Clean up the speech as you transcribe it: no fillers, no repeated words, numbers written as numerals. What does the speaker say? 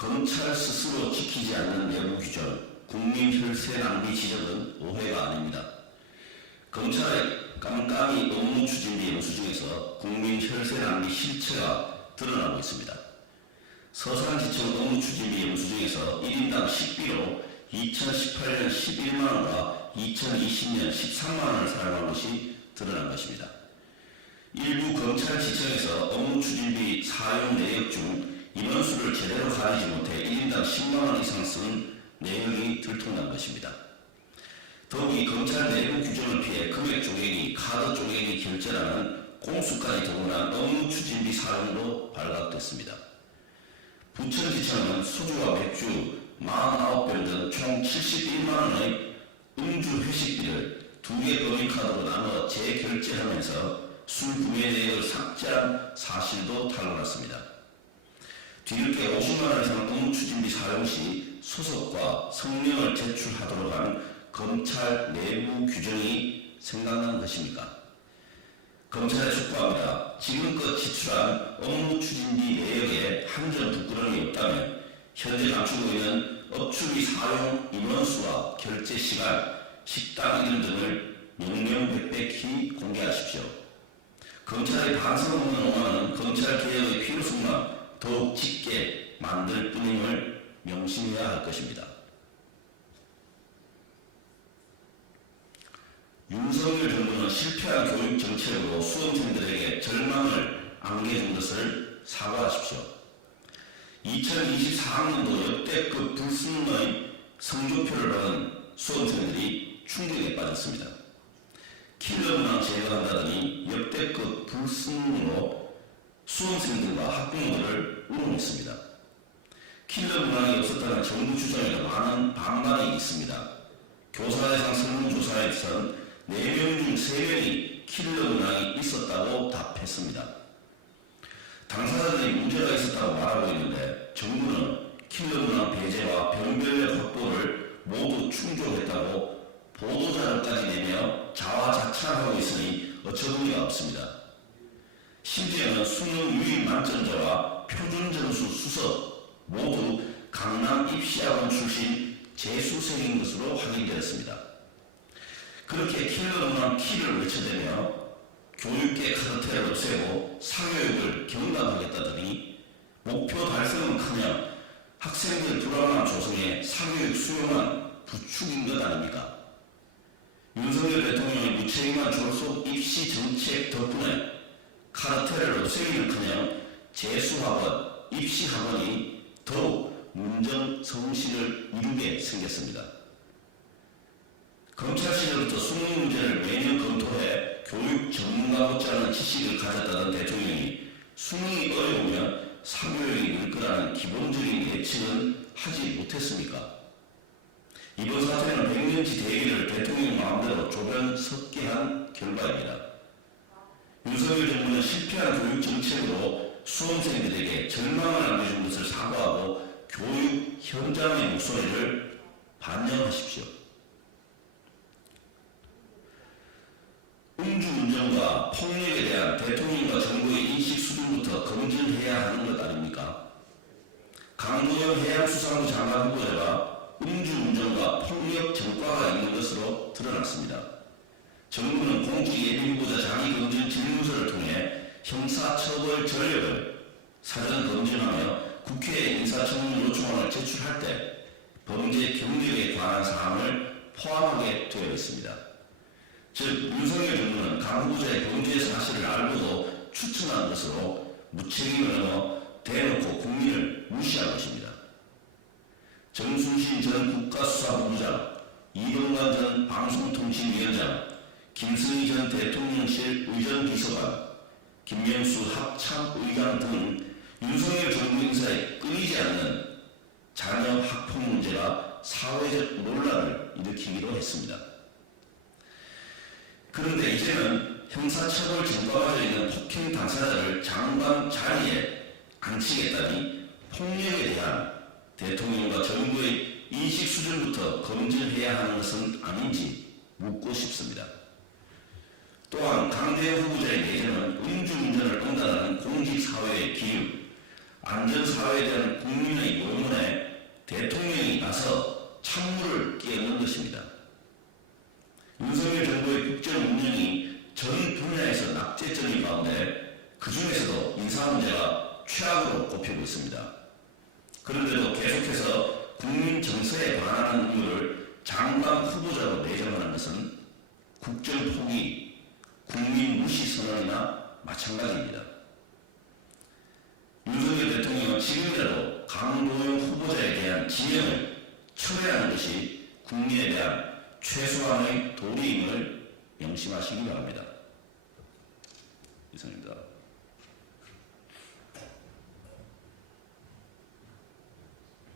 검찰 스스로 지키지 않는 내부 규정, 국민 혈세 낭비 지적은 오해가 아닙니다. 검찰의 깜깜이 업무 추진비 영수 중에서 국민 혈세 낭비 실체가 드러나고 있습니다. 서산지청 업무 추진비 영수 중에서 1인당 10비로 2018년 11만원과 2020년 13만원을 사용한 것이 드러난 것입니다. 일부 검찰지청에서 업무 추진비 사용 내역 중 인원수를 제대로 가리지 못해 1인당 10만원 이상 쓰는 내용이 들통난 것입니다. 더욱이 검찰 내부 규정을 피해 금액 쪼개기, 카드 쪼개기 결제라는 공수까지 더군다나 업무 추진비 사용으로 발각됐습니다. 부천지청은 소주와 맥주 49병 등 총 71만원의 음주 회식비를 2개 법인카드로 나눠 재결제하면서 술 구매 내역을 삭제한 사실도 탄로났습니다. 뒤늦게 50만원 이상 업무 추진비 사용 시 소속과 성명을 제출하도록 한 검찰 내부 규정이 생각난 것입니까? 검찰에 촉구합니다. 지금껏 지출한 업무 추진비 내역에 한 점 부끄러움이 없다면 현재 감추고 있는 업추비 사용 인원수와 결제 시간, 식당 이름 등을 명명백백히 공개하십시오. 검찰의 반성 없는 오만은 검찰개혁의 필요성만 더욱 짙게 만들 뿐임을 명심해야 할 것입니다. 윤석열 정부는 실패한 교육 정책으로 수험생들에게 절망을 안겨준 것을 사과하십시오. 2024학년도 역대급 불순의 성적표를 받은 수험생들이 충격에 빠졌습니다. 킬러 문항 제거한다더니 역대급 불순으로 수험생들과 학부모들을 우롱했습니다. 킬러 문항이 없었다는 정부 주장에도 많은 반발이 있습니다. 교사대상 설문조사에서는 4명 중 3명이 킬러 문항이 있었다고 답했습니다. 당사자들이 문제가 있었다고 말하고 있는데 정부는 킬러 문항 배제와 병변력 확보를 모두 충족했다고 보도자료까지 내며 자화자찬하고 있으니 어처구니가 없습니다. 심지어는 수능 유일 만점자와 표준점수 수석 모두 강남 입시학원 출신 재수생인 것으로 확인되었습니다. 그렇게 킬러 문항 키를 외쳐대며 교육계 카르텔을 없애고 사교육을 경감하겠다더니 목표 달성은커녕 학생들 불안함 조성에 사교육 수요만 부추긴 것 아닙니까? 윤석열 대통령의 무책임한 졸속 입시 정책 덕분에 카르텔을 없애기는커녕 재수학원, 입시학원이 더욱 문정성실을 이루게 생겼습니다. 검찰 시절부터 수능 문제를 매년 검토해 교육 전문가 못지않은 지식을 가졌다던 대통령이 수능이 어려우면 사교육이 늘 거라는 기본적인 예측은 하지 못했습니까? 이번 사태는 100년치 대기를 대통령 마음대로 조변 섞게 한 결과입니다. 윤석열 정부는 실패한 교육 정책으로 수험생들에게 절망을 안겨준 것을 사과하고 교육 현장의 목소리를 반영하십시오. 음주운전과 폭력에 대한 대통령과 정부의 인식 수준부터 검증해야 하는 것 아닙니까? 강도영 해양수산부 장관 후보자가 음주운전과 폭력 전과가 있는 것으로 드러났습니다. 정부는 공직예비 후보자 자기검증 질문서를 통해 형사처벌 전력을 사전 검증하며 국회에 인사청문 요청안을 제출할 때 범죄 경력에 관한 사항을 포함하게 되어 있습니다. 즉 윤석열 정부는 강 후보자의 범죄 사실을 알고도 추천한 것으로 무책임을 넘어 대놓고 국민을 무시한 것입니다. 정순신 전 국가수사본부장, 이동관 전 방송통신위원장, 김승희 전 대통령실 의전비서관, 김명수 합참의장 등 윤석열 정부 인사에 끊이지 않는 자녀 학폭 문제가 사회적 논란을 일으키기도 했습니다. 그런데 이제는 형사처벌 전과가 있는 폭행 당사자를 장관 자리에 앉히겠다니 폭력에 대한 대통령과 정부의 인식 수준부터 검증해야 하는 것은 아닌지 묻고 싶습니다. 또한 강대현 후보자의 내정은 음주운전을 응단하는 공직사회의 기율, 안전사회에 대한 국민의 요구에 대통령이 나서 찬물을 끼얹는 것입니다. 윤석열 정부의 국정 운영이 전 분야에서 낙제점인 가운데 그 중에서도 인사 문제가 최악으로 꼽히고 있습니다. 그런데도 계속해서 국민 정서에 반하는 인물을 장관 후보자로 내정하는 것은 국정 포기, 국민 무시 선언이나 마찬가지입니다. 윤석열 대통령은 지금이라도 강도영 후보자에 대한 지명을 철회하는 것이 국민에 대한 최소한의 도리임을 명심하시기 바랍니다. 이상입니다.